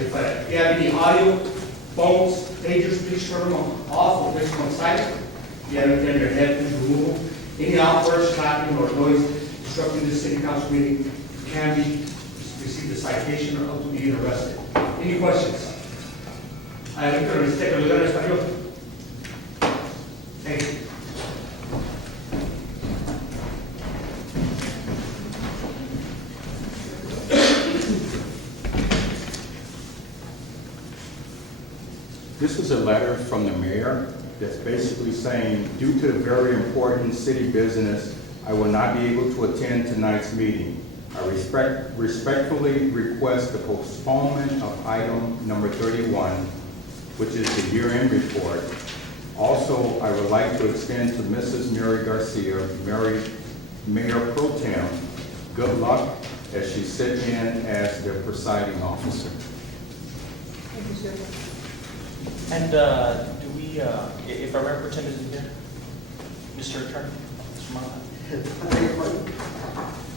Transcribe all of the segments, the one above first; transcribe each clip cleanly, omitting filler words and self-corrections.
If you have any audio, phones, pagers, please turn them off or place them on silent. If you have anything in your head, please remove them. Any outbursts, clapping, or noise disrupting this city council meeting can be receive a citation or up to being arrested. Any questions? Víctor, ¿viste que lo diga en español? Thank you. This is a letter from the mayor that's basically saying, due to the very important city business, I will not be able to attend tonight's meeting. I respectfully request the postponement of item number 31, which is the year-end report. Also, I would like to extend to Mrs. Mary Garcia, Mayor Pro Tem, good luck as she sits in as the presiding officer. Thank you, sir. And do we, if our mayor pro tem isn't here, Mr. Attorney, Mr. Monahan?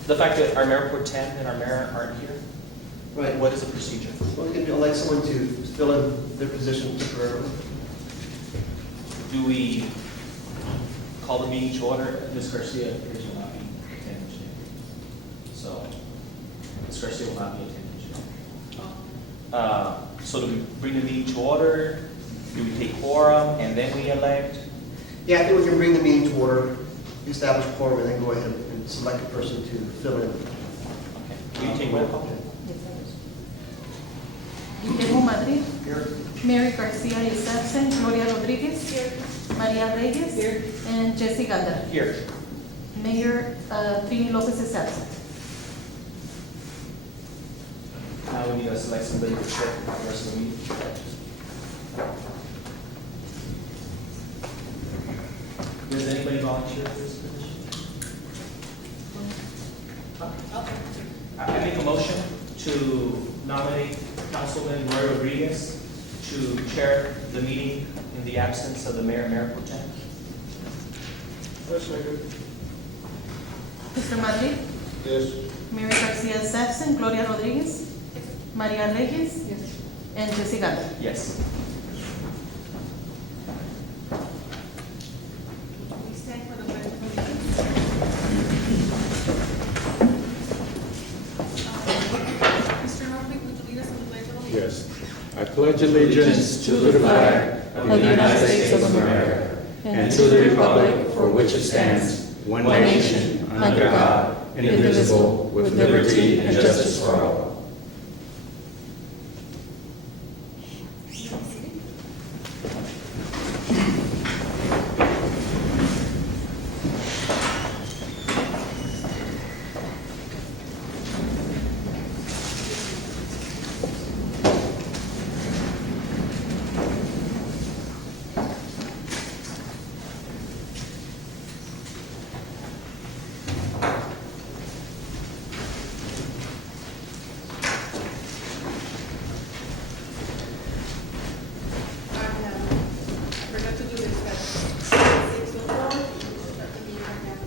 The fact that our mayor pro tem and our mayor aren't here, Right. what is the procedure? Well, you can elect someone to fill in their position temporarily. Do we call the meeting to order? Ms. Garcia appears will not be attending today. So, Ms. Garcia will not be attending today. So do we bring the meeting to order? Do we take quorum and then we elect? Yeah, I think we can bring the meeting to order, establish quorum, and then go ahead and select a person to fill in. Okay. Will you take roll call? Guillermo Madrid. Here. Mary Garcia is absent. Gloria Rodriguez. Here. Maria Reyes. Here. And Jesse Ganda. Here. Mayor Trini Lopez is absent. Now we need to select somebody to chair the rest of the meeting. Does anybody volunteer for this position? I make a motion to nominate Councilman Roy Rodriguez to chair the meeting in the absence of the mayor and mayor pro tem. Mr. Madrid. Yes. Mary Garcia is absent. Gloria Rodriguez. Maria Reyes. Yes. And Jesse Ganda. Yes. We stand for the pledge of allegiance. Mr. Norfleet, would you lead us in the pledge of allegiance? Yes. I pledge allegiance to the flag of the United States of America and to the republic for which it stands, one nation, under God, indivisible, with liberty and justice for all. I forgot to do this, but 6:04, start the meeting right now.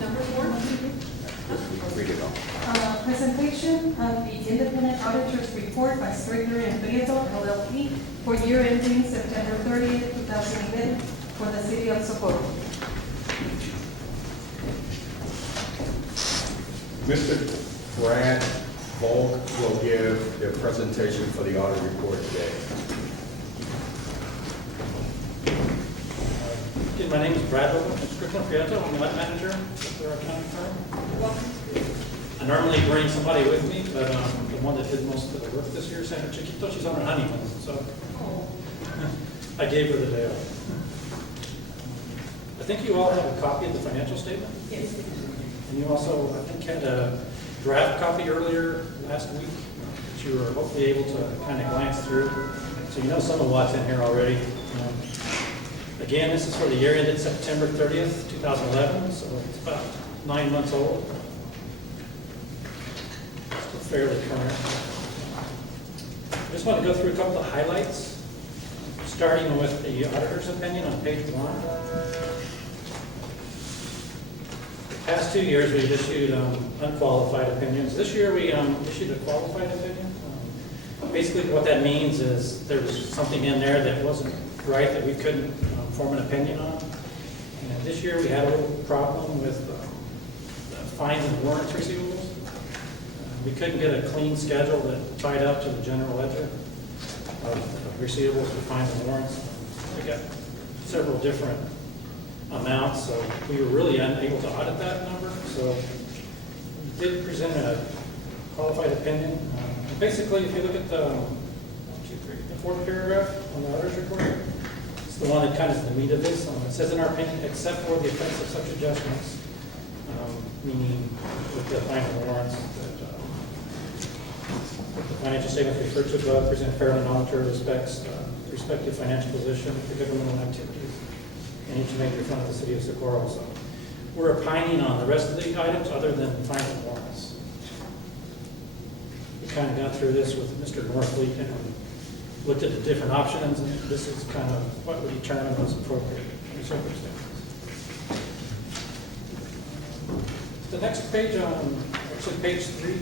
Number 4? Read it off. Presentation of the independent auditor's report by Strickler and Prieto LLP for year ending September 30th, 2011 for the city of Socorro. Mr. Brad Volk will give the presentation for the audit report today. Okay, my name is Brad Volk, I'm Strickland Prieto, I'm the audit manager for our accounting firm. Welcome. I normally bring somebody with me, but the one that did most of the work this year, Sandra Chiquito, she's on her honeymoon, so I gave her the day off. I think you all have a copy of the financial statement, Yes. and you also, I think, had a draft copy earlier last week that you were hopefully able to kind of glance through. So you know some of what's in here already. Again, this is for the year ended September 30th, 2011, so it's about 9 months old. Still fairly current. I just want to go through a couple of highlights, starting with the auditor's opinion on page 1. Past 2 years, we've issued unqualified opinions. This year, we issued a qualified opinion. Basically, what that means is there was something in there that wasn't right, that we couldn't form an opinion on. And this year, we had a little problem with the fines and warrants receivables. We couldn't get a clean schedule that tied up to the general ledger of receivables for fines and warrants. We got several different amounts, so we were really unable to audit that number. So we did present a qualified opinion. Basically, if you look at the fourth paragraph on the auditor's report, it's the one that kind of is the meat of this. It says, in our opinion, except for the effects of such adjustments, meaning with the fines and warrants, that the financial statements referred to above present fair and non-material respective financial position for governmental activities in each major fund of the city of Socorro. So we're opining on the rest of the items other than fines and warrants. We kind of got through this with Mr. Northleaf and looked at the different options, and this is kind of what we determined was appropriate in the circumstances. The next page actually page 3,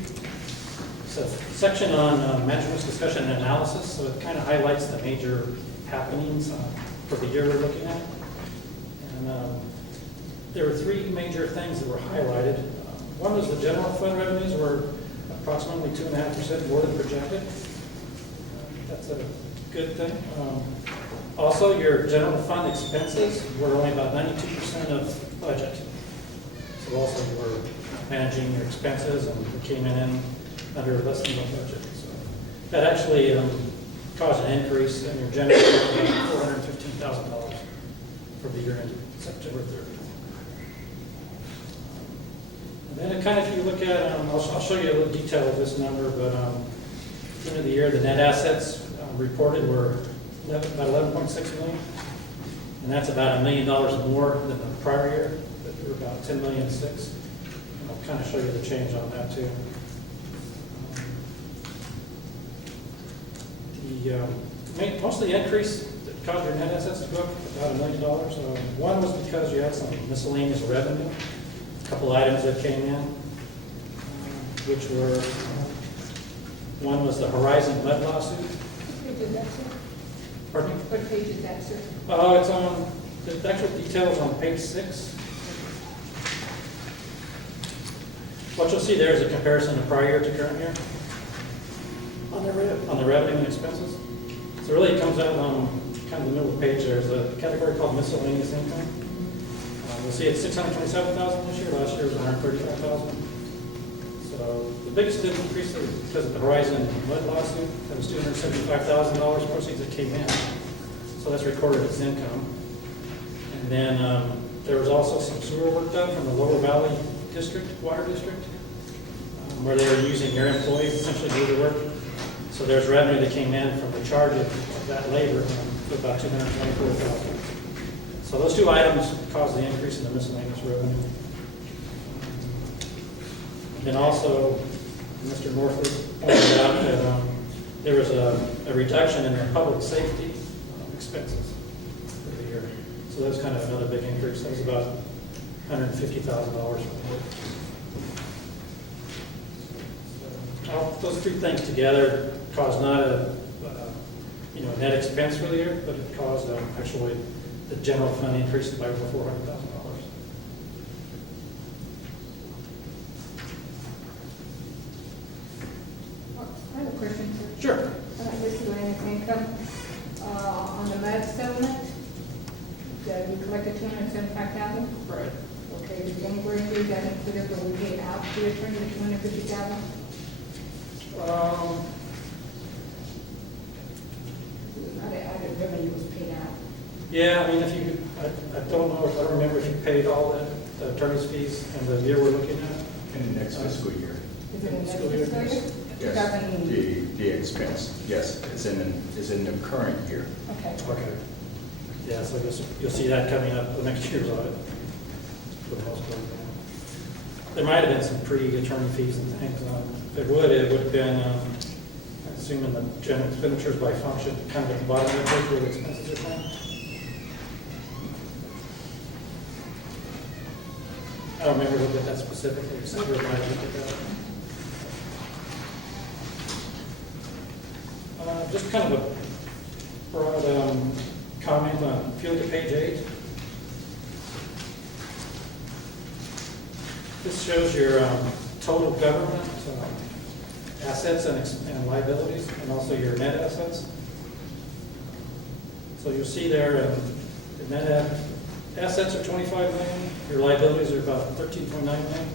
it's a section on management's discussion and analysis, so it kind of highlights the major happenings for the year we're looking at. And there were 3 major things that were highlighted. One was the general fund revenues were approximately 2.5% more than projected. That's a good thing. Also, your general fund expenses were only about 92% of budget. So also you were managing your expenses and you came in under less than the budget. So that actually caused an increase in your general fund of $415,000 for the year ended September 30th. And then it kind of, if you look at, I'll show you a little detail of this number, but at the end of the year, the net assets reported were about 11.6 million, and that's about $1 million more than the prior year. That were about 10.6 million. And I'll kind of show you the change on that too. Most of the increase that caused your net assets to go up about $1 million. One was because you had some miscellaneous revenue, a couple items that came in, which were, one was the Horizon lead lawsuit. What page is that, sir? Pardon me? What page is that, sir? It's on, the actual details on page 6. What you'll see there is a comparison of prior year to current year on the revenue and expenses. So really it comes out on kind of the middle of the page. There's a category called miscellaneous income. You'll see it's $627,000 this year. Last year was $135,000. So the biggest increase is because of the Horizon lead lawsuit. That was $275,000 proceeds that came in. So that's recorded as income. And then there was also some sewer work done from the Lower Valley District, Water District, where they were using their employees essentially to do the work. So there's revenue that came in from the charge of that labor to about $224,000. So those 2 items caused the increase in the miscellaneous revenue. Then also, Mr. Northleaf pointed out that there was a reduction in the public safety expenses for the year. So that was kind of another big increase. That was about $150,000 for the year. So those 2 things together caused not a net expense for the year, but it caused actually the general fund increased by over $400,000. I have a question, sir. Sure. Miscellaneous income, on the med settlement, that we collected $275,000. Right. Okay, did anywhere in here that included what we paid out to the attorney, the $250,000? Not added revenue was paid out. Yeah, I mean, if you, I don't know, if I don't remember if you paid all the attorney's fees in the year we're looking at. In the next fiscal year. Is it in that Fiscal year, fiscal year? Yes, the expense, yes, it's in the current year. Okay. Okay. Yeah, so you'll see that coming up the next year's audit for the most part. There might have been some pre-attorney fees and things. If it would have been, assuming the general expenditures by function, kind of at the bottom of the page where the expenses are from. I don't remember looking at that specifically, so you might have looked at that. Just kind of a broad comment on, if you look at page 8, this shows your total government assets and liabilities, and also your net assets. So you'll see there, the net assets are 25 million, your liabilities are about 13.9 million.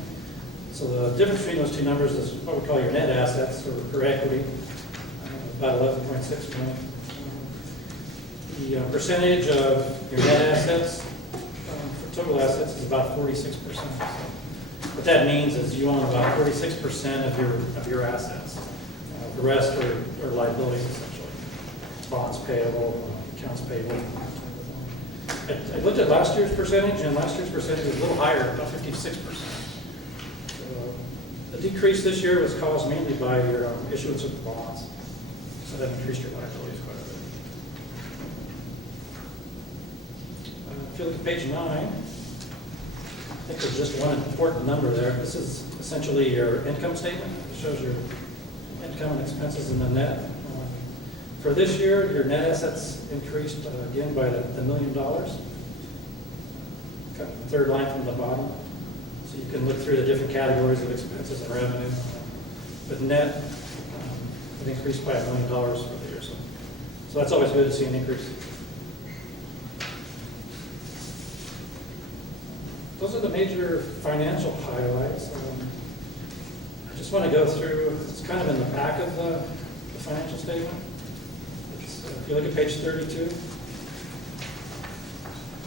So the difference between those two numbers is what we call your net assets, or equity, about 11.6 million. The percentage of your net assets for total assets is about 46%. What that means is you own about 46% of your assets. The rest are liabilities, essentially. Bonds payable, accounts payable. I looked at last year's percentage, and last year's percentage was a little higher, about 56%. The decrease this year was caused mainly by your issuance of bonds. So that increased your liabilities quite a bit. If you look at page 9, I think there's just one important number there. This is essentially your income statement. It shows your income and expenses in the net. For this year, your net assets increased again by the $1 million. Cut the third line from the bottom. So you can look through the different categories of expenses and revenue. But net, it increased by $1 million for the year. So that's always good to see an increase. Those are the major financial highlights. I just want to go through, it's kind of in the back of the financial statement. If you look at page 32,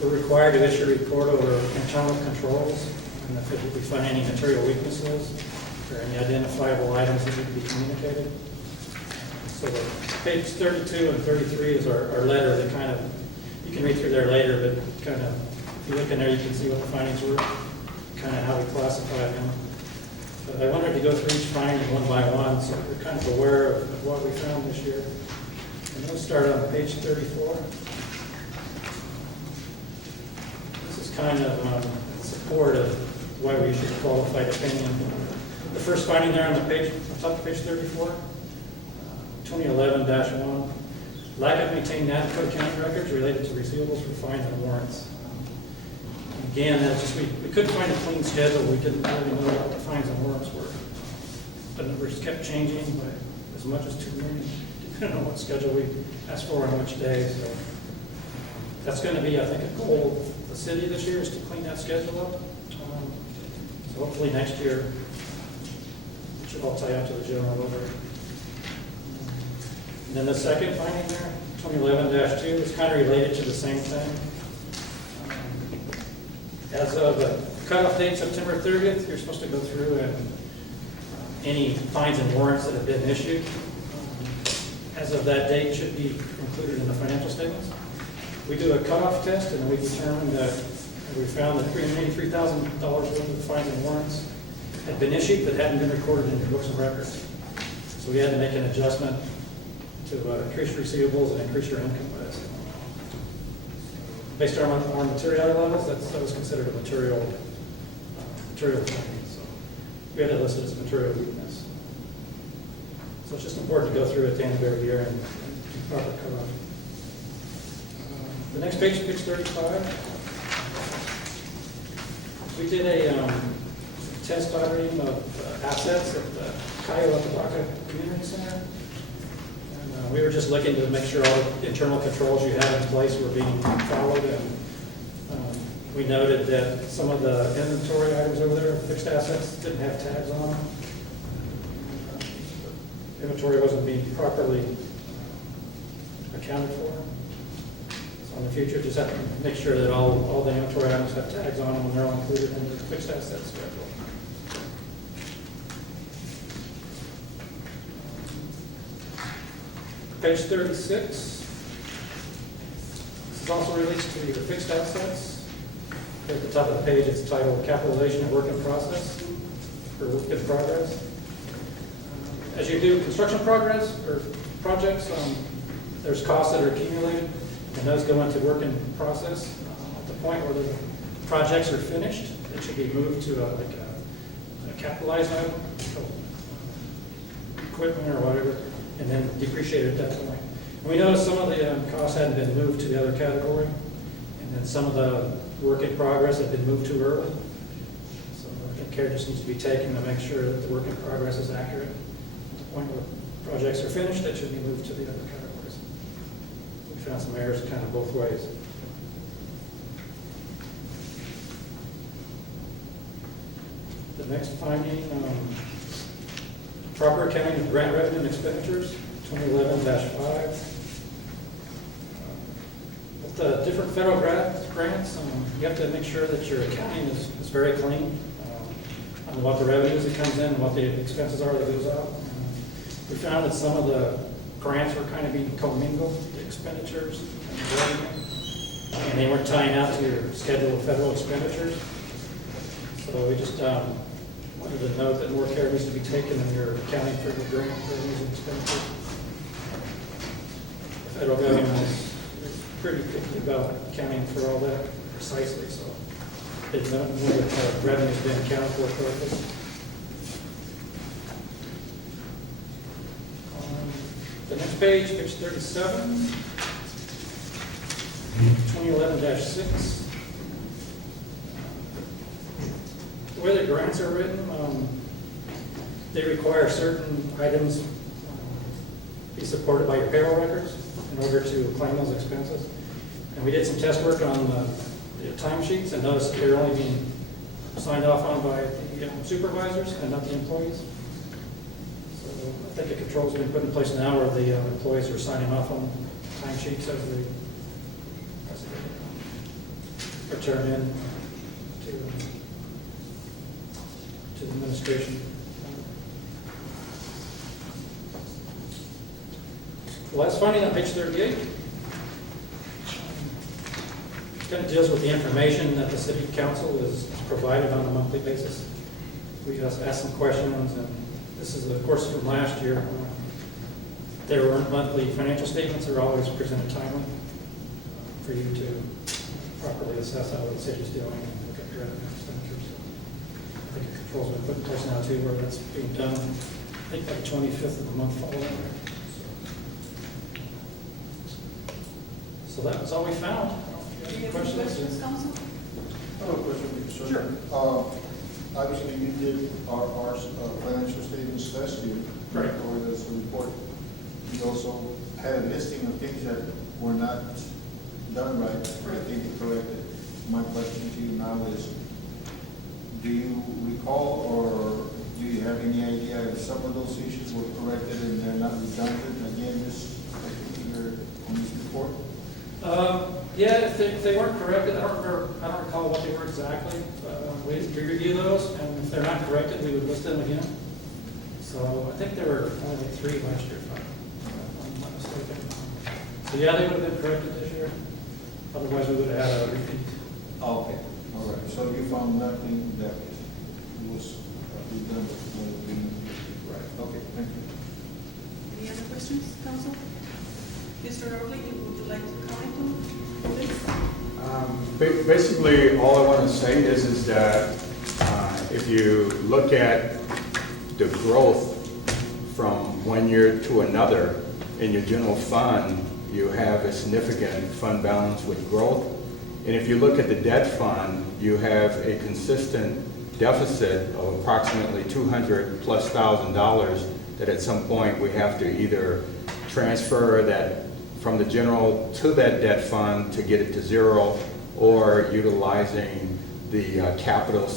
we're required to issue a report over internal controls, and if we find any material weaknesses or any identifiable items that need to be communicated. So page 32 and 33 is our letter that kind of, you can read through there later, but kind of, if you look in there, you can see what the findings were, kind of how we classify them. But I wanted to go through each finding one by one, so we're kind of aware of what we found this year. And we'll start on page 34. This is kind of support of why we issued a qualified opinion. The first finding there on the page, on top of page 34, 2011-1, lack of maintained adequate accounting records related to receivables for fines and warrants. Again, that's just, we couldn't find a clean schedule. We didn't really know what the fines and warrants were. The numbers kept changing by as much as 2 million. Didn't know what schedule we asked for on which day. So that's going to be, I think, a goal of the city this year is to clean that schedule up. So hopefully next year it should all tie out to the general ledger. And then the second finding there, 2011-2, is kind of related to the same thing. As of the cutoff date, September 30th, you're supposed to go through and any fines and warrants that have been issued as of that date should be included in the financial statements. We do a cutoff test, and we determined that we found that $383,000 worth of fines and warrants had been issued but hadn't been recorded in your books and records. So we had to make an adjustment to increase receivables and increase your income by that same amount. Based on our materiality levels, that was considered a material finding. So we had it listed as a material weakness. So it's just important to go through at the end of every year and do proper cutoff. The next page, page 35. We did a test auditing of assets at the Cayo Community Center. And we were just looking to make sure all the internal controls you had in place were being followed. And we noted that some of the inventory items over there, fixed assets, didn't have tags on them. Inventory wasn't being properly accounted for. So in the future, just have to make sure that all the inventory items have tags on them and they're all included in the fixed assets schedule. Page 36. This also relates to your fixed assets. At the top of the page, it's titled Capitalization of Work in Process, or Work in Progress. As you do construction progress or projects, there's costs that are accumulated, and those go into work in process. At the point where the projects are finished, it should be moved to a capitalized item, equipment or whatever, and then depreciated at that point. And we noticed some of the costs hadn't been moved to the other category, and then some of the work in progress had been moved too early. So I think care just needs to be taken to make sure that the work in progress is accurate. At the point where projects are finished, that should be moved to the other categories. We found some errors kind of both ways. The next finding, proper accounting of grant revenue and expenditures, 2011-5. With the different federal grants, you have to make sure that your accounting is very clean on what the revenues that comes in and what the expenses are that goes out. We found that some of the grants were kind of being commingled, the expenditures and the revenue, and they weren't tying out to your schedule of federal expenditures. So we just wanted to note that more care needs to be taken in your accounting for the grant revenues and expenditures. The federal government is pretty picky about accounting for all that precisely, so they don't know that revenue's been accounted for correctly. The next page, page 37, 2011-6. The way the grants are written, they require certain items be supported by your payroll records in order to claim those expenses. And we did some test work on the timesheets and noticed that they're only being signed off on by the supervisors and not the employees. So I think a control's been put in place now where the employees are signing off on timesheets as they return in to the administration. The last finding on page 38 kind of deals with the information that the city council is provided on a monthly basis. We just asked some questions, and this is, of course, from last year. There weren't monthly financial statements, they're always presented timely for you to properly assess how the city's doing and look at your revenue expenditures. I think a control's been put in place now too, where that's being done, I think by the 25th of the month following. So that was all we found. Any Any other questions? questions, council? I have a question, sir. Sure. Obviously, you did our financial statements last year. Right. Or there's a report. You also had a listing of things that were not done right. I think you corrected. My question to you now is, do you recall or do you have any idea if some of those issues were corrected and they're not redundant again this particular on this report? Yeah, if they weren't corrected, I don't recall what they were exactly. We review those, and if they're not corrected, we would list them again. So I think there were only 3 last year, if I'm not mistaken. So yeah, they would have been corrected this year. Otherwise, we would have had a repeat. Okay, all right. So you found nothing that was redundant when it was being. Right. Okay, thank you. Any other questions, council? Mr. Early, would you like to comment on this? Basically, all I want to say is that if you look at the growth from one year to another in your general fund, you have a significant fund balance with growth. And if you look at the debt fund, you have a consistent deficit of approximately $200,000+ that at some point we have to either transfer that from the general to that debt fund to get it to zero, or utilizing the capital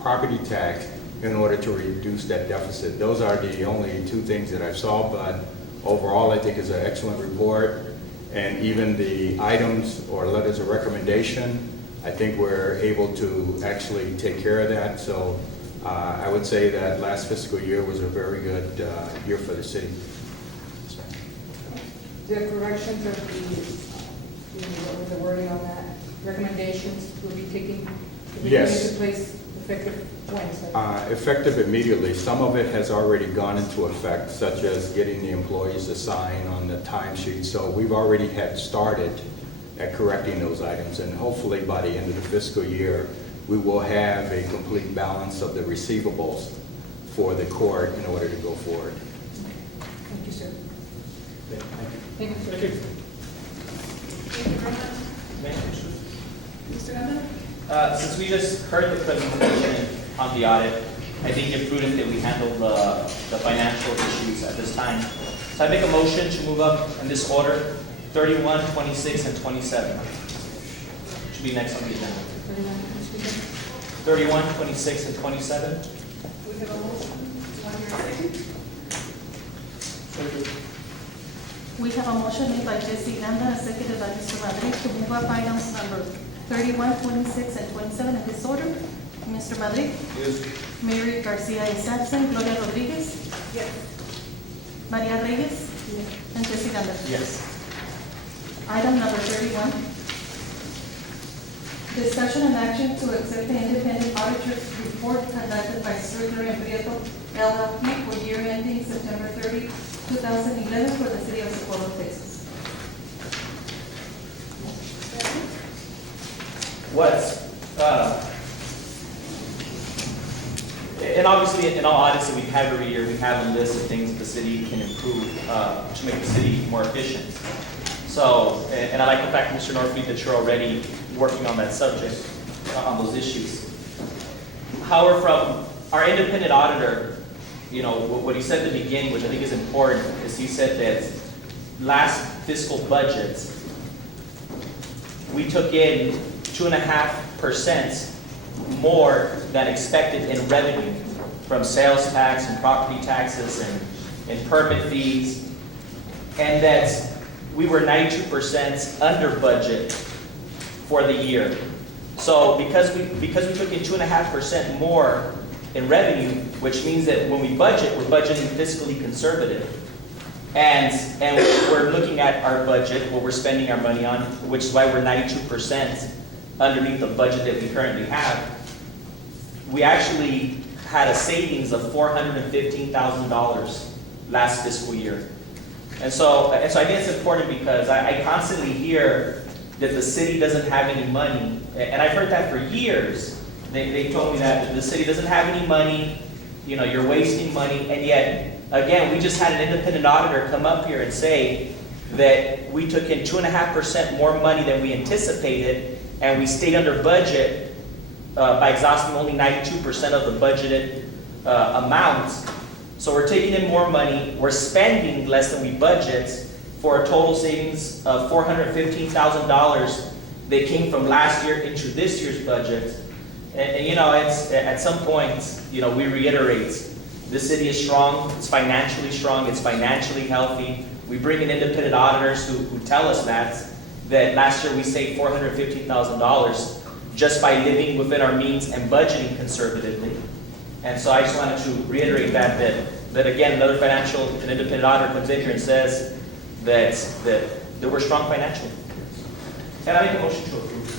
property tax in order to reduce that deficit. Those are the only 2 things that I saw, but overall I think it's an excellent report. And even the items or letters of recommendation, I think we're able to actually take care of that. So I would say that last fiscal year was a very good year for the city. The corrections of what was the wording on that? Recommendations will be taken, Yes. into place effective Wednesday. Effective immediately. Some of it has already gone into effect, such as getting the employees to sign on the timesheet. So we've already had started at correcting those items. And hopefully by the end of the fiscal year, we will have a complete balance of the receivables for the court in order to go forward. Thank you, sir. Thank you. Thank you, sir. Thank you. Thank you very much. Mr. Ganda? Since we just heard the presentation on the audit, I think it's prudent that we handle the financial issues at this time. So I make a motion to move up in this order, 31, 26, and 27. Should be next on the agenda. 31, 26, and 27. We have a motion. Do I hear a second? We have a motion made by Jesse Ganda, seconded by Mr. Madrid, to move up items number 31, 26, and 27 in this order. Mr. Madrid? Yes. Mary Garcia is absent. Gloria Rodriguez? Yes. Maria Reyes? And Jesse Ganda? Yes. Item number 31. Discussion and action to accept the independent auditor's report conducted by Strickler and Prieto LLP for year ending September 30, 2011 for the city of Socorro, Texas. And obviously, in all audits that we have every year, we have a list of things that the city can improve to make the city more efficient. So, and I like the fact, Mr. Norfleet, that you're already working on that subject, on those issues. However, from our independent auditor, you know, what he said at the beginning, which I think is important, is he said that last fiscal budget, we took in 2.5% more than expected in revenue from sales tax and property taxes and permit fees, and that we were 92% under budget for the year. So because we took in 2.5% more in revenue, which means that when we budget, we're budgeting fiscally conservative. And we're looking at our budget, what we're spending our money on, which is why we're 92% underneath the budget that we currently have. We actually had a savings of $415,000 last fiscal year. And so I think it's important because I constantly hear that the city doesn't have any money. And I've heard that for years. They told me that the city doesn't have any money, you know, you're wasting money. And yet, again, we just had an independent auditor come up here and say that we took in 2.5% more money than we anticipated, and we stayed under budget by exhausting only 92% of the budgeted amount. So we're taking in more money, we're spending less than we budget for a total savings of $415,000 that came from last year into this year's budget. And you know, it's, at some point, you know, we reiterate, the city is strong, it's financially healthy. We bring in independent auditors who tell us that last year we saved $415,000 just by living within our means and budgeting conservatively. And so I just wanted to reiterate that again, another financial and independent auditor comes in here and says that we're strong financially. And I make a motion to approve.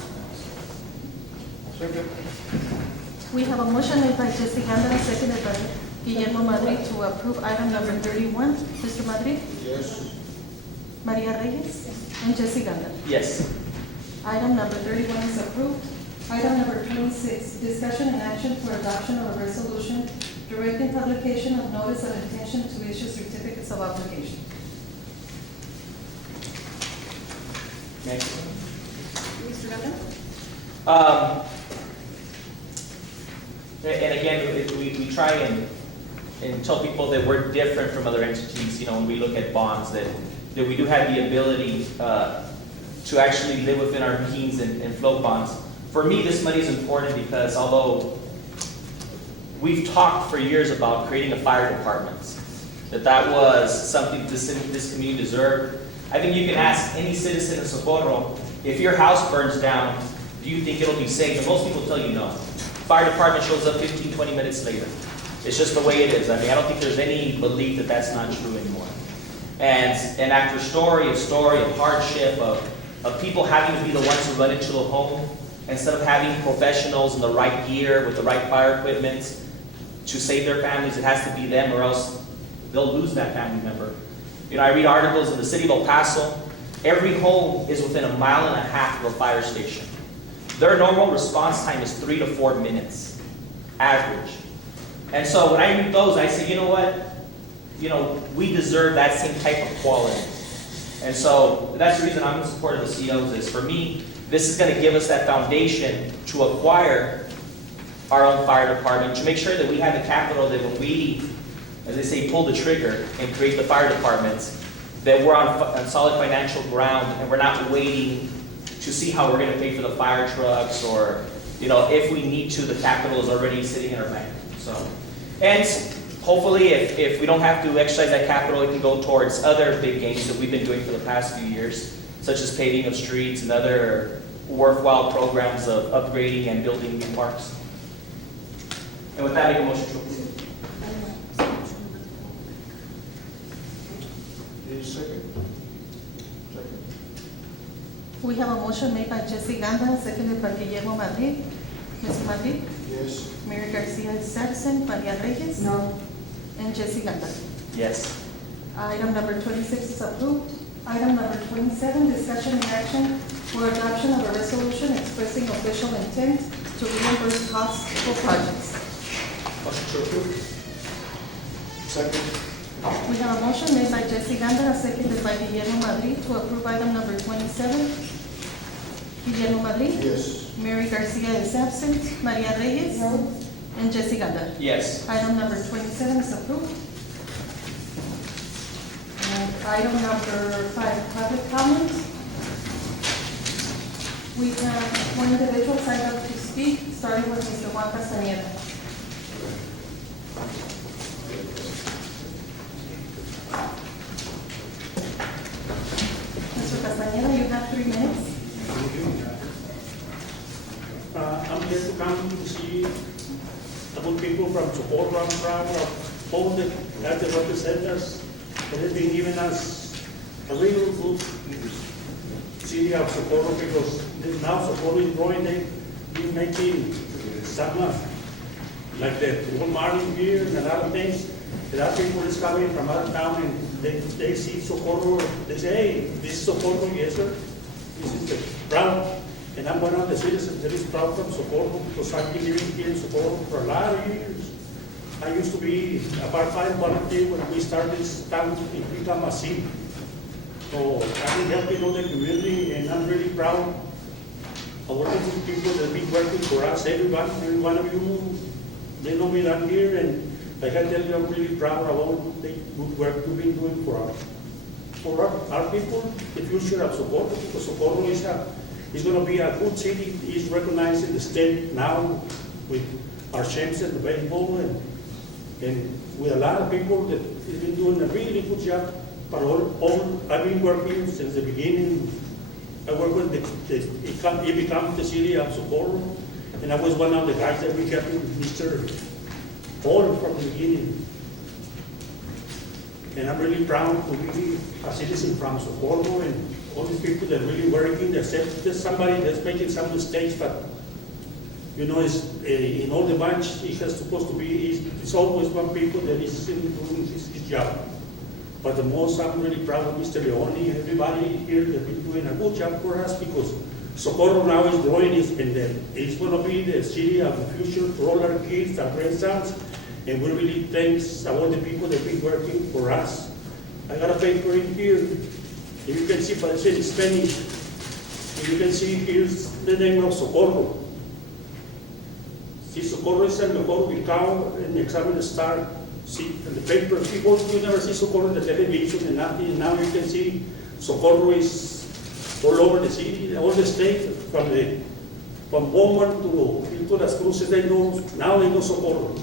We have a motion made by Jesse Ganda, seconded by Guillermo Madrid to approve item number 31. Mr. Madrid? Yes. Maria Reyes? And Jesse Ganda. Yes. Item number 31 is approved. Item number 26, discussion and action for adoption of a resolution directing publication of notice of intention to issue certificates of obligation. Next. Mr. Ganda? And again, we try and tell people that we're different from other entities, you know, when we look at bonds, that we do have the ability to actually live within our means and float bonds. For me, this money is important because although we've talked for years about creating a fire department, that was something this community deserved, I think you can ask any citizen in Socorro, if your house burns down, do you think it'll be safe? And most people tell you no. Fire department shows up 15, 20 minutes later. It's just the way it is. I mean, I don't think there's any belief that that's not true anymore. And after story of hardship, of people having to be the ones who run into a home, instead of having professionals in the right gear with the right fire equipment to save their families, it has to be them or else they'll lose that family member. You know, I read articles in the city of El Paso, every home is within 1.5 miles of a fire station. Their normal response time is 3 to 4 minutes, average. And so when I read those, I say, you know what? You know, we deserve that same type of quality. And so that's the reason I'm in support of the COs is, for me, this is gonna give us that foundation to acquire our own fire department, to make sure that we have the capital that when we, as they say, pull the trigger and create the fire departments, that we're on solid financial ground and we're not waiting to see how we're gonna pay for the fire trucks, or, you know, if we need to, the capital is already sitting in our bank, so. And hopefully, if we don't have to exercise that capital, it can go towards other big gains that we've been doing for the past few years, such as paving of streets and other worthwhile programs of upgrading and building new parks. And with that, I make a motion to approve. Need a second? Second. We have a motion made by Jesse Ganda, seconded by Guillermo Madrid. Mr. Madrid? Yes. Mary Garcia is absent. Maria Reyes? No. And Jesse Ganda. Yes. Item number 26 is approved. Item number 27, discussion and action for adoption of a resolution expressing official intent to reimburse costs for projects. Motion to approve. Second. We have a motion made by Jesse Ganda, seconded by Guillermo Madrid, to approve item number 27. Guillermo Madrid? Yes. Mary Garcia is absent. Maria Reyes? No. And Jesse Ganda. Yes. Item number 27 is approved. And item number 5, public comment. We have one individual signed up to speak, starting with Mr. Juan Castañeda. Mr. Castañeda, you have 3 minutes. I'm here to come to see the good people from Socorro. I'm proud of all the representatives that have been giving us a real good city of Socorro, because now Socorro is growing. They're making some like the Walmart here and a lot of things. A lot of people is coming from out of town and they see Socorro. They say, hey, this is Socorro. Yes, sir. This is the proud. And I'm one of the citizens that is proud from Socorro, because I've been living here in Socorro for a lot of years. I used to be a part-time volunteer when we started this town to become a city. So I've been helping all the community, and I'm really proud of working with people that have been working for us. Every one of you, they know me down here, and like I tell you, I'm really proud of all the good work you've been doing for us. For our people, the future of Socorro, because Socorro is going to be a good city. It's recognized in the state now with our champs and the baseball, and with a lot of people that have been doing a really good job. But all I've been working since the beginning. I work with it becomes the city of Socorro, and I was one of the guys that we kept with Mr. Paul from the beginning. And I'm really proud to be a citizen from Socorro, and all these people that are really working. There's somebody that's making some mistakes, but you know, it's, in all the bunch, it has supposed to be, it's always one people that is doing his job. But the most, I'm really proud of Mr. Leone, everybody here that's been doing a good job for us, because Socorro now is growing, and it's going to be the city of the future for all our kids, our grandsons, and we really thanks all the people that have been working for us. I got a paper in here. If you can see, but it's in Spanish. If you can see, here's the name of Socorro. See, Socorro es el mejor ubicado en Examen Star. See, in the paper, people, you never see Socorro in the television and nothing. And now you can see Socorro is all over the city, all the state, from Beaumont to Las Cruces, they know, now they know Socorro.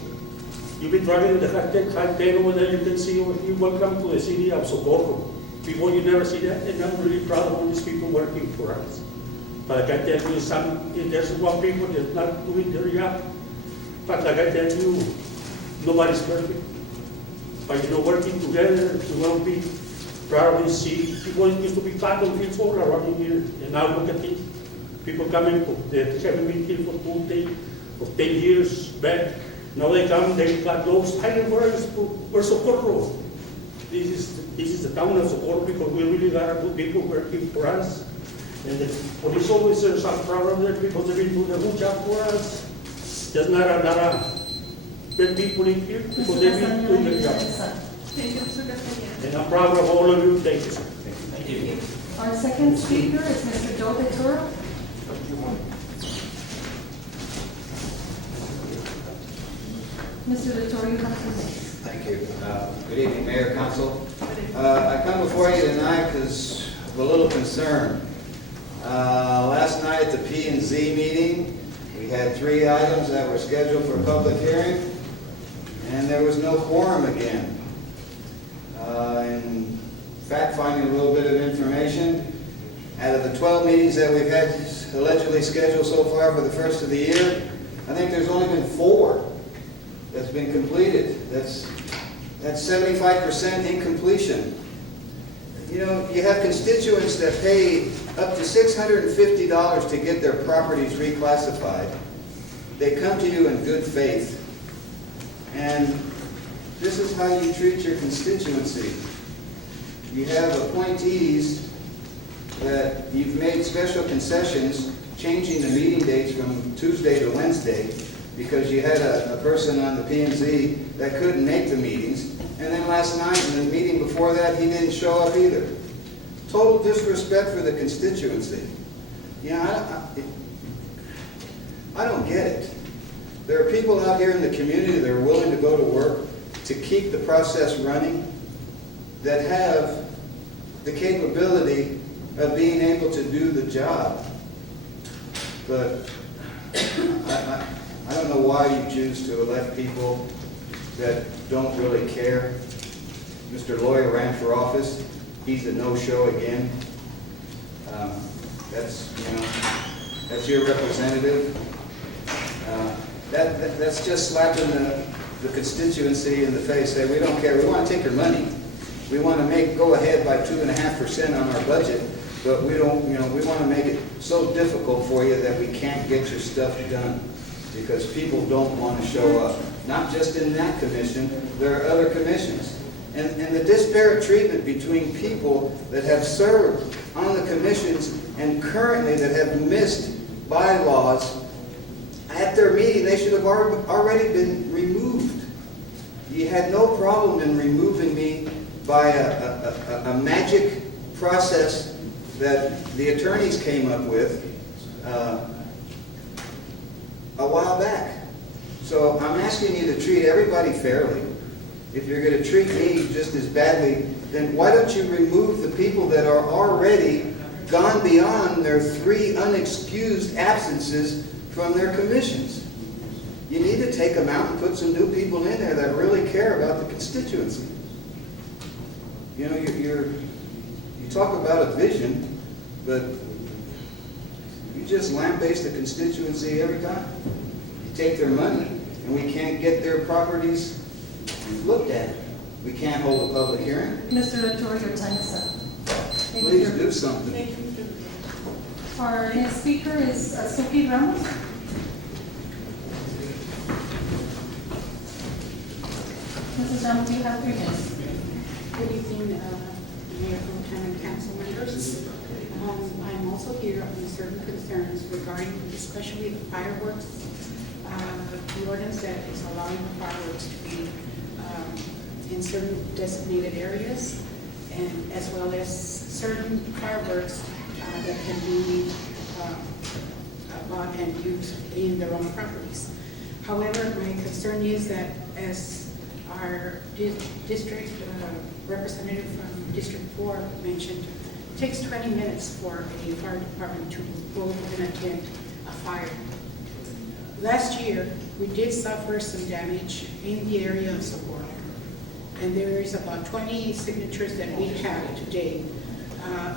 You'll be driving in the high tech over there, you can see over here, welcome to the city of Socorro. Before you never see that, and I'm really proud of all these people working for us. But like I tell you, there's one people that's not doing their job. But like I tell you, nobody's perfect. But you know, working together, you will be proud of this city. People used to be cotton fields all around here, and now look at it. People coming, they haven't been here for 10 years back. Now they come, they got those iron words, where's Socorro? this is the town of Socorro because we really got a good people working for us. And the police officers are proud of their because they've been doing a good job for us. There's not a bad people in here because Mr. they've been doing Castañeda, their your job. time is up. Thank you, Mr. Castañeda. And I'm proud of all of you. Thank you, sir. Thank you. Our second speaker is Mr. Joe Ventura. Mr. Ventura, you have 2 minutes. Thank you. Good evening, Mayor, Council. I come before you tonight because of a little concern. Last night at the P&Z meeting, we had 3 items that were scheduled for public hearing, and there was no quorum again. In fact, finding a little bit of information, out of the 12 meetings that we've had allegedly scheduled so far for the first of the year, I think there's only been 4 that's been completed. That's 75% incompletion. You know, you have constituents that pay up to $650 to get their properties reclassified. They come to you in good faith. And this is how you treat your constituency. You have appointees that you've made special concessions, changing the meeting dates from Tuesday to Wednesday, because you had a person on the P&Z that couldn't make the meetings. And then last night, in the meeting before that, he didn't show up either. Total disrespect for the constituency. You know, I don't get it. There are people out here in the community that are willing to go to work to keep the process running, that have the capability of being able to do the job. But I don't know why you choose to elect people that don't really care. Mr. Loya ran for office. He's a no-show again. That's your representative. That's just slapping the constituency in the face. Say, we don't care. We want to take your money. We want to go ahead by 2.5% on our budget, but we don't. We want to make it so difficult for you that we can't get your stuff done because people don't want to show up. Not just in that commission, there are other commissions. And the disparate treatment between people that have served on the commissions and currently that have missed bylaws, at their meeting, they should have already been removed. You had no problem in removing me by a magic process that the attorneys came up with a while back. So I'm asking you to treat everybody fairly. If you're going to treat me just as badly, then why don't you remove the people that are already gone beyond their 3 unexcused absences from their commissions? You need to take them out and put some new people in there that really care about the constituency. You know, you talk about a vision, but you just lambaste the constituency every time. You take their money, and we can't get their properties looked at. We can't hold a public hearing. Mr. Ventura, your time is up. Thank Please you. do something. Thank you, Mr. Castañeda. Our next speaker is Suki Ramos. Mrs. Ramos, you have 3 minutes. Good evening, Mayor Pro Tem and council members. I'm also here on certain concerns regarding especially the fireworks, the ordinance that is allowing the fireworks to be in certain designated areas, and as well as certain fireworks that can be bought and used in their own properties. However, my concern is that as our district representative from District 4 mentioned, it takes 20 minutes for a fire department to go and attend a fire. Last year, we did suffer some damage in the area of Socorro, and there is about 20 signatures that we have today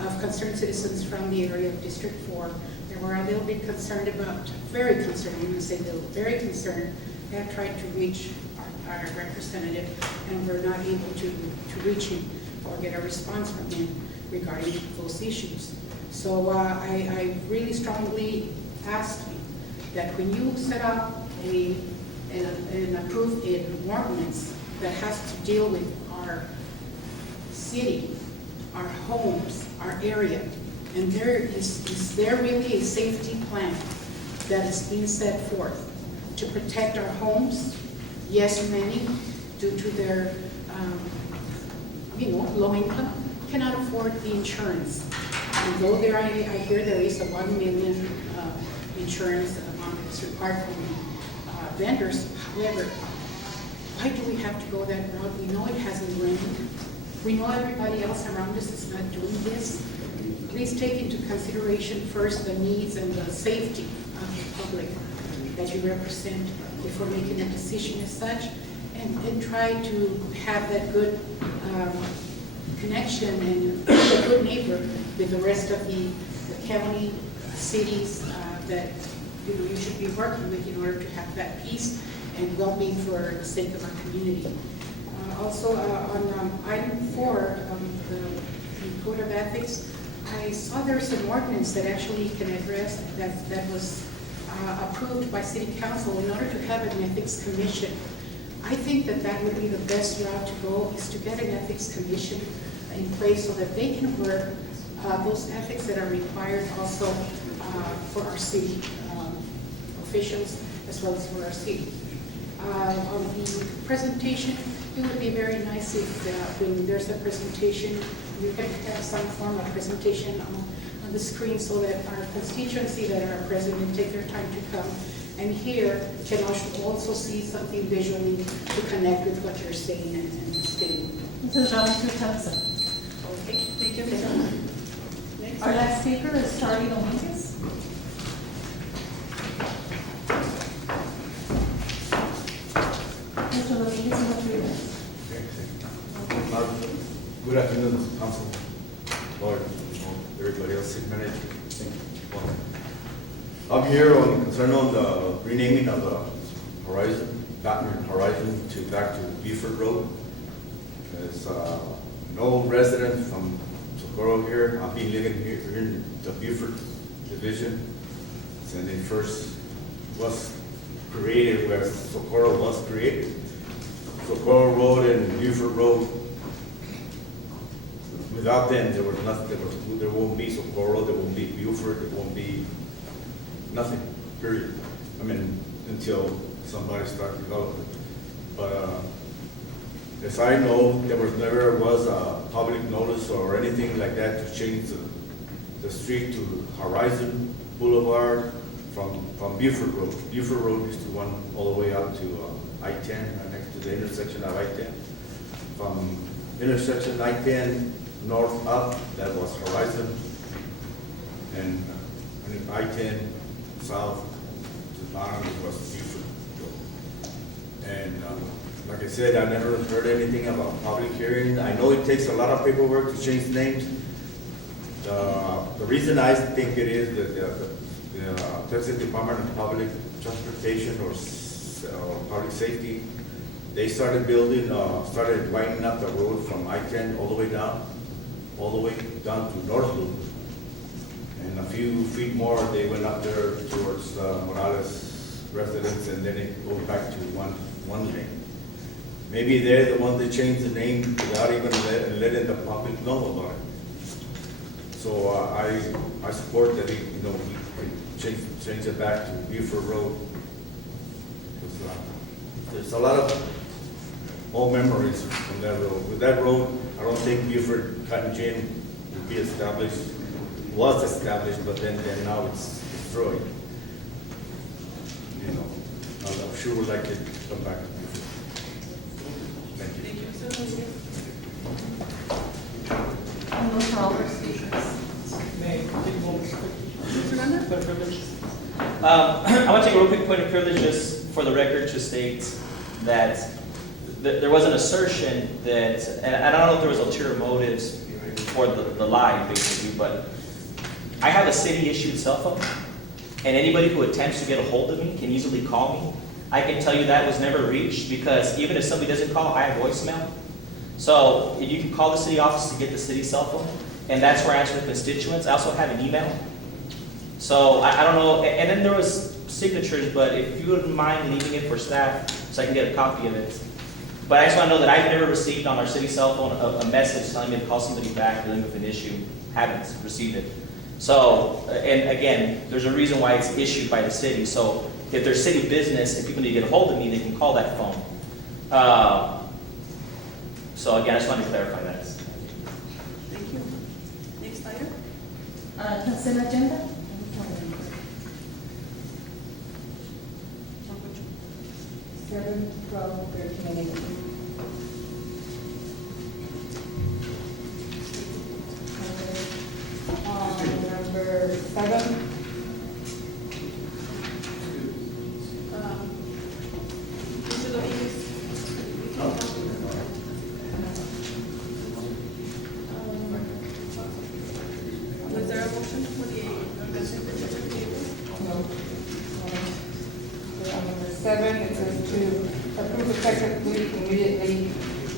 of concerned citizens from the area of District 4 that were a little bit concerned about, very concerned, I'm going to say little, very concerned, that tried to reach our representative and were not able to reach him or get a response from him regarding those issues. So I really strongly ask you that when you set up and approve an ordinance that has to deal with our city, our homes, our area, and is there really a safety plan that is being set forth to protect our homes? Yes, many, due to their, low income, cannot afford the insurance. And though I hear there is a 1 million insurance amount that's required from vendors, however, why do we have to go that route? We know it hasn't rained. We know everybody else around us is not doing this. Please take into consideration first the needs and the safety of the public that you represent before making a decision as such, and try to have that good connection and a good neighbor with the rest of the county, cities that you should be working with in order to have that peace and well-being for the sake of our community. Also, on item 4, the Code of Ethics, I saw there's an ordinance that actually can address, that was approved by City Council in order to have an ethics commission. I think that would be the best route to go, is to get an ethics commission in place so that they can work those ethics that are required also for our city officials as well as for our city. On the presentation, it would be very nice if when there's a presentation, you can have some form of presentation on the screen so that our constituency that are present and take their time to come and hear can also see something visually to connect with what you're saying and stating. Mrs. Ramos, your time is up. Okay, Thank you, Mr. Next. Our last speaker is Charlie Dominguez. Mr. Dominguez, you have 3 minutes. Good afternoon, Council, Lord, everybody else, City Manager. Thank you. I'm here on concern on the renaming of the Horizon to back to Buford Road. There's no residents from Socorro here. I've been living here in the Buford division since it first was created, where Socorro was created. Socorro Road and Buford Road. Without them, there was nothing. There won't be Socorro. There won't be Buford. There won't be nothing. Period. I mean, until somebody starts developing. But as I know, there never was a public notice or anything like that to change the street to Horizon Boulevard from Buford Road. Buford Road is the one all the way up to I-10, next to the intersection of I-10. From intersection I-10 north up, that was Horizon, and I-10 south to the bottom was Buford Road. And like I said, I never heard anything about public hearing. I know it takes a lot of paperwork to change names. The reason I think it is that the Texas Department of Public Transportation or Public Safety, they started building, started widening up the road from I-10 all the way down to North Loop. And a few feet more, they went up there towards Morales residence, and then it goes back to one lane. Maybe they're the ones that changed the name without even letting the public know about it. So I support that we can change it back to Buford Road. There's a lot of old memories from that road. With that road, I don't think Buford Cotton Gin would be established. Was established, but then now it's destroyed. I'm sure we'd like to come back to Buford. Thank you. Thank you, Mr. Dominguez. And those are all our speakers. Mr. Randa? I want to take a real quick point of privilege just for the record to state that there was an assertion that, and I don't know if there was ulterior motives for the lie, basically, but I have a city-issued cell phone, and anybody who attempts to get a hold of me can easily call me. I can tell you that was never reached, because even if somebody doesn't call, I have voicemail. So you can call the city office to get the city cell phone, and that's where I answer the constituents. I also have an email. So I don't know, and then there was signatures, but if you wouldn't mind leaving it for staff so I can get a copy of it. But I just want to know that I've never received on our city cell phone a message telling me to call somebody back dealing with an issue. Haven't received it. So, and again, there's a reason why it's issued by the city. So if there's city business and people need to get a hold of me, they can call that phone. So again, I just wanted to clarify that. Thank you. Next item. Consent agenda. Number 2. 7, 12, 13, and 18. Number 7. Mr. Dominguez. Was there a motion for the consent agenda table? No. Number 7, it says to approve effectively, immediately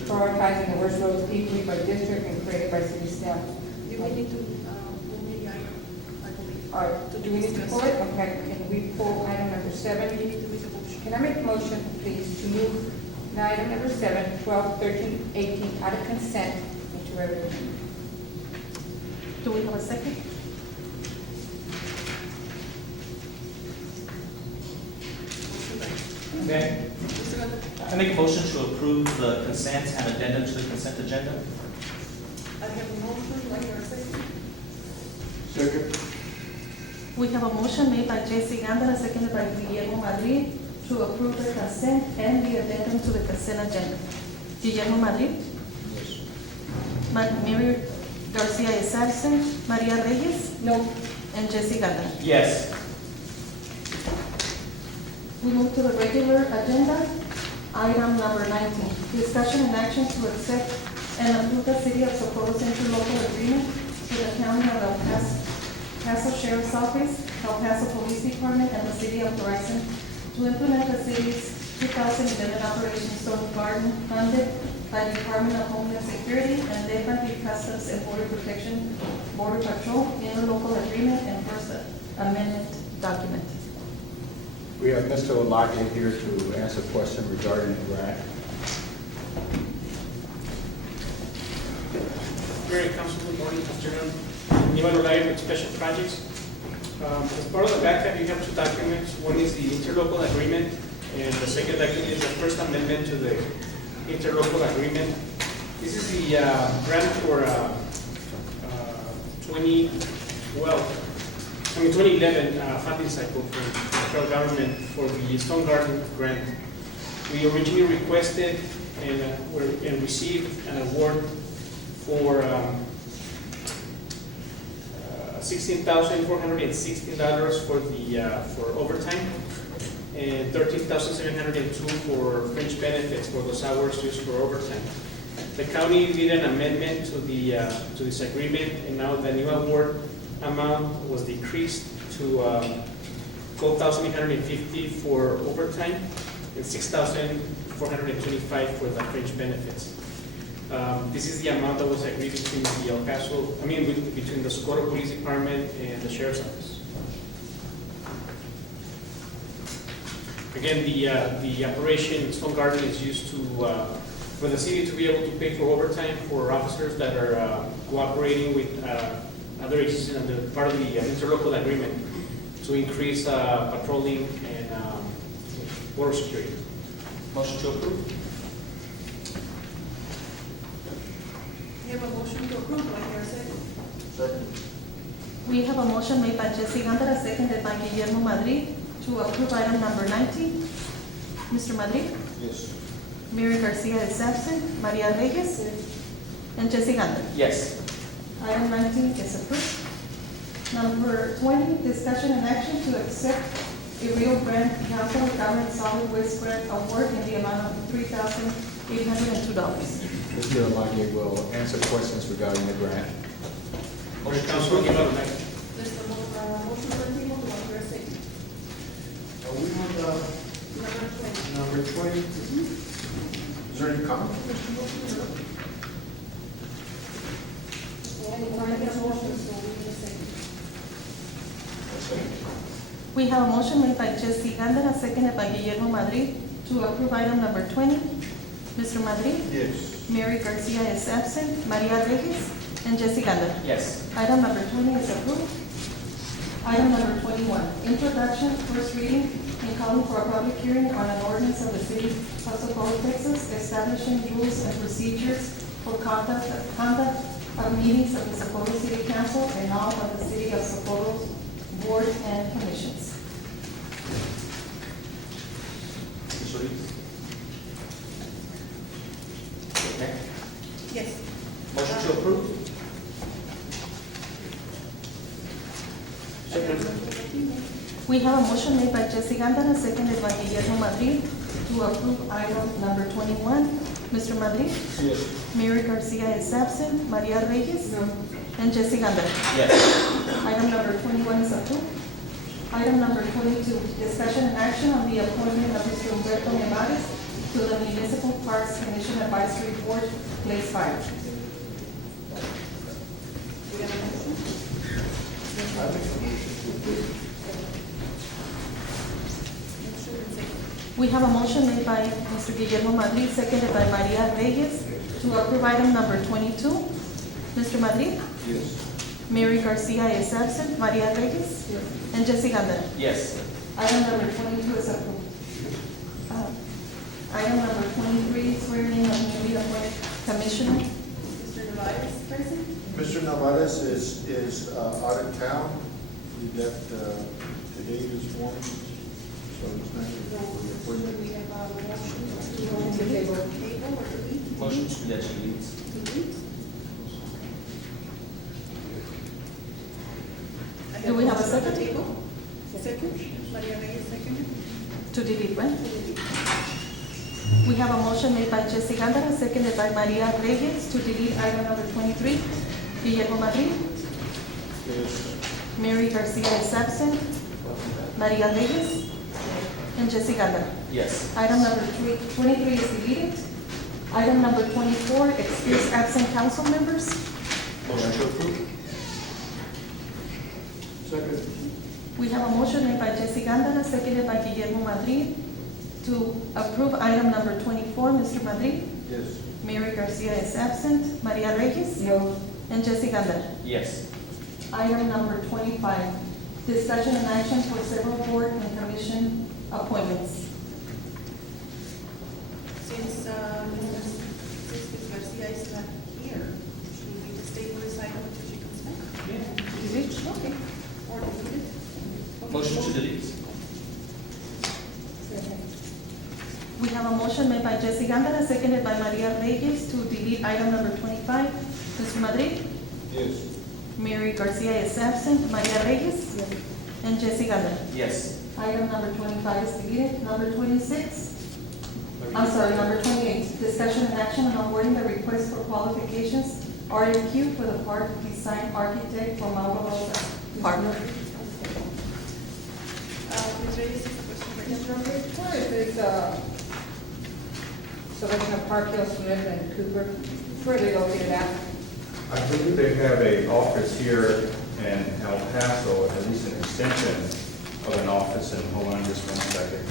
prioritizing the worst roads equally by district and created by city staff. Do we need to move the item, I believe? All right, do we need to pull it? Okay, can we pull item number 7? We need to make a motion. Can I make a motion, please, to move item number 7, 12, 13, 18 out of consent into regular? Do we have a second? Okay. Mr. Gata. I make a motion to approve the consent and addendum to the consent agenda. I have a motion, like your second. Second. We have a motion made by J.C. Gandara, seconded by Guillermo Madrid, to approve the consent and the addendum to the consent agenda. Guillermo Madrid? Yes. Mary Garcia is absent. Maria Reyes? No. And J.C. Gandara. Yes. We move to the regular agenda. Item number 19, discussion and action to accept and approve the City of Socorro's interlocal agreement for the County of El Paso Sheriff's Office, El Paso Police Department, and the City of Horizon to implement the city's 2011 Operation Stone Garden funded by the Department of Homeland Security and Department of Customs and Border Protection, Border Patrol, interlocal agreement, and First Amendment document. We have Mr. Olage here to answer a question regarding the grant. Mayor, Council, good morning, afternoon. Ivan Olaya with Special Projects. As part of the backup, you have 2 documents. One is the interlocal agreement, and the second document is the First Amendment to the interlocal agreement. This is the grant for 2011 funding cycle for the federal government for the Stone Garden grant. We originally requested and received an award for $16,416 for overtime and $13,702 for fringe benefits for those hours used for overtime. The county did an amendment to this agreement, and now the new award amount was decreased to $12,850 for overtime and $6,425 for the fringe benefits. This is the amount that was agreed between between the Socorro Police Department and the Sheriff's Office. Again, the operation Stone Garden is used to for the city to be able to pay for overtime for officers that are cooperating with other agencies under part of the interlocal agreement to increase patrolling and border security. Motion to approve. We have a motion to approve, like your second. Second. We have a motion made by Jesse Gandara, seconded by Guillermo Madrid, to approve item number 19. Mr. Madrid? Yes. Mary Garcia is absent. Maria Reyes? And Jesse Gandara. Yes. Item 19 is approved. Number 20, discussion and action to accept a Rio Grande Council Government Solid Waste Grant Award in the amount of $3,802. Mr. Olage will answer questions regarding the grant. Motion to Councilman approve. Ivan Olaya. There's a motion for table, like your second. Are we on Number 20. number 20? Is there any comment on this motion? We already have a motion, so we need a second. We have a motion made by Jesse Gandara, seconded by Guillermo Madrid, to approve item number 20. Mr. Madrid? Yes. Mary Garcia is absent. Maria Reyes? And Jesse Ganda. Yes. Item number 20 is approved. Item number 21, introduction, first reading, and calling for a public hearing on an ordinance of the city of Socorro, Texas, establishing rules and procedures for conduct of meetings of the Socorro City Council and all of the city of Socorro's boards and commissions. Ms. Solis? Okay. Yes. Motion to approve? We have a motion made by Jesse Gandara, seconded by Guillermo Madrid, to approve item number 21. Mr. Madrid? Yes. Mary Garcia is absent. Maria Reyes? No. And Jesse Gandara. Yes. Item number 21 is approved. Item number 22, discussion and action on the appointment of Mr. Humberto Nevares to the Municipal Parks Commission Advisory Board, place 5. We have a motion? I make a motion to approve. Motion and second. We have a motion made by Mr. Guillermo Madrid, seconded by Maria Reyes, to approve item number 22. Mr. Madrid? Yes. Mary Garcia is absent. Maria Reyes? And Jesse Gandara. Yes. Item number 22 is approved. Item number 23, swearing in of newly appointed commissioner. Mr. Nevares, present? Mr. Navarez is out of town. He left today this morning, so it's not here for the appointment. We have a motion to table or delete? Motion to, yes, she leads. Delete. I Do we have a motion on the second? table. Second, Maria Reyes, second. To delete, right? We have a motion made by Jesse Gandara, seconded by Maria Reyes, to delete item number 23. Guillermo Madrid? Yes. Mary Garcia is absent. Maria Reyes? And Jesse Gandara. Yes. Item number 23 is deleted. Item number 24, excuse absent council members. Motion to approve? Second. We have a motion made by Jesse Gandara, seconded by Guillermo Madrid, to approve item number 24. Mr. Madrid? Yes. Mary Garcia is absent. Maria Reyes? No. And Jesse Gandara. Yes. Item number 25, discussion and action for several board and commission appointments. Since Ms. Garcia is not here, should we just table this item until she comes back? Yeah. Okay. Or delete it? Motion to delete? We have a motion made by Jesse Gandara, seconded by Maria Reyes, to delete item number 25. Mr. Madrid? Yes. Mary Garcia is absent. Maria Reyes? And Jesse Gandara. Yes. Item number 25 is deleted. Number 26, I'm sorry, number 28, discussion and action on awarding the request for qualifications, RFQ for the park design architect for Mauro Rosa Park. Ms. Reyes, is a question for you. What is this, selection of Park Hill, Smith, and Cooper? Where are they located at? I believe they have an office here in El Paso, at least an extension of an office, and hold on just 1 second.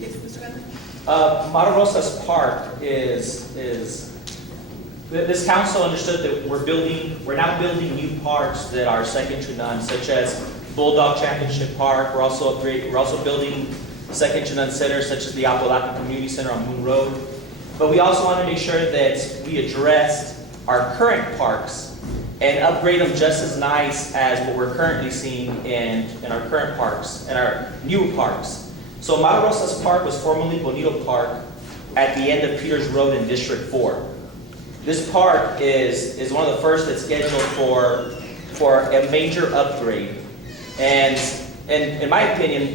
Yes, Mr. Gandhi? Mata Rosas Park is, this council understood that we're now building new parks that are second to none, such as Bulldog Championship Park. We're also building second to none centers such as the Apalaca Community Center on Moon Road. But we also want to make sure that we address our current parks and upgrade them just as nice as what we're currently seeing in our current parks and our new parks. So Mata Rosas Park was formerly Bonito Park at the end of Peters Road in District 4. This park is one of the first that's scheduled for a major upgrade. And in my opinion,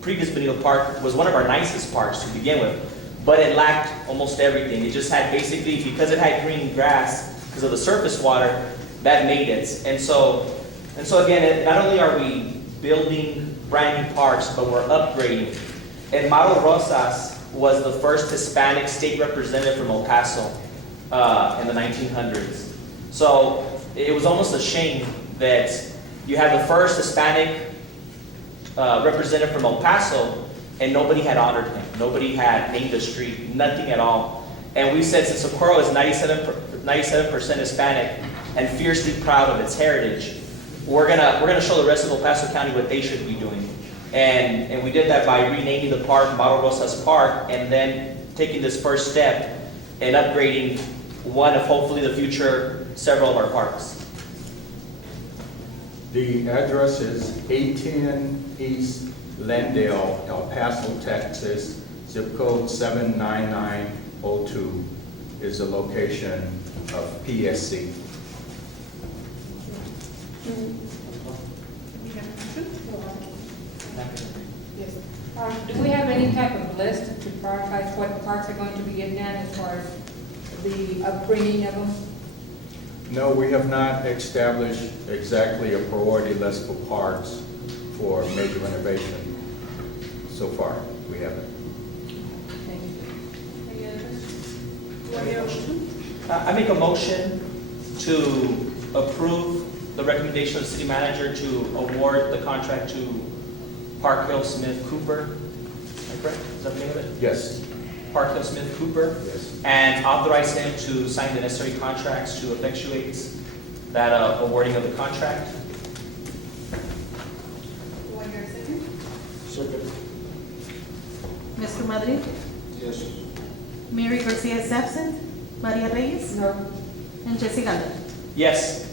previous Bonito Park was one of our nicest parks to begin with, but it lacked almost everything. It just had basically, because it had green grass, because of the surface water, that made it. And so again, not only are we building brand new parks, but we're upgrading. In Mata Rosas, was the first Hispanic state representative from El Paso in the 1900s. So it was almost a shame that you had the first Hispanic representative from El Paso, and nobody had honored him. Nobody had named a street, nothing at all. And we said, since Socorro is 97% Hispanic and fiercely proud of its heritage, we're gonna show the rest of El Paso County what they should be doing. And we did that by renaming the park Mauro Rosas Park, and then taking this first step and upgrading one of hopefully the future several of our parks. The address is 18 East Glendale, El Paso, Texas, zip code 79902 is the location of PSC. We have a motion? Yes. Do we have any type of list to prioritize what parks are going to be getting at as far as the upbringing of them? No, we have not established exactly a priority list for parks for major renovation so far. We haven't. Thank you. Any other questions? Do I hear a motion? I make a motion to approve the recommendation of the city manager to award the contract to Park Hill Smith Cooper. Am I correct? Is that the name of it? Yes. Park Hill Smith Cooper. Yes. And authorize him to sign the necessary contracts to effectuate that awarding of the contract. Do I hear a second? Second. Mr. Madrid? Yes. Mary Garcia is absent. Maria Reyes? No. And Jesse Ganda. Yes.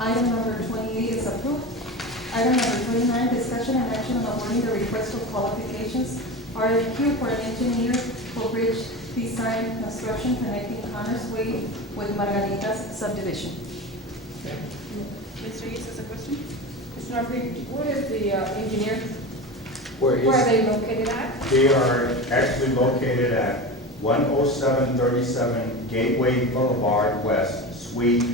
Item number 28 is approved. Item number 29, discussion and action on awarding the request for qualifications RFQ for an engineer for bridge design construction connecting Connors Way with Margaritas subdivision. Ms. Reyes has a question? Mr. Norfleet, where is the engineer? Where Where are is, they located at? they are actually located at 10737 Gateway Boulevard West, Suite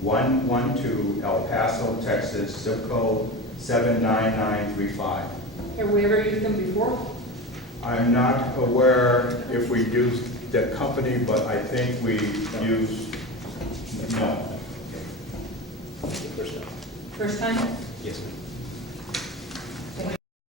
112, El Paso, Texas, zip code 79935. Have we ever used them before? I'm not aware if we used the company, but I think we used, no. First time? First time? Yes, ma'am.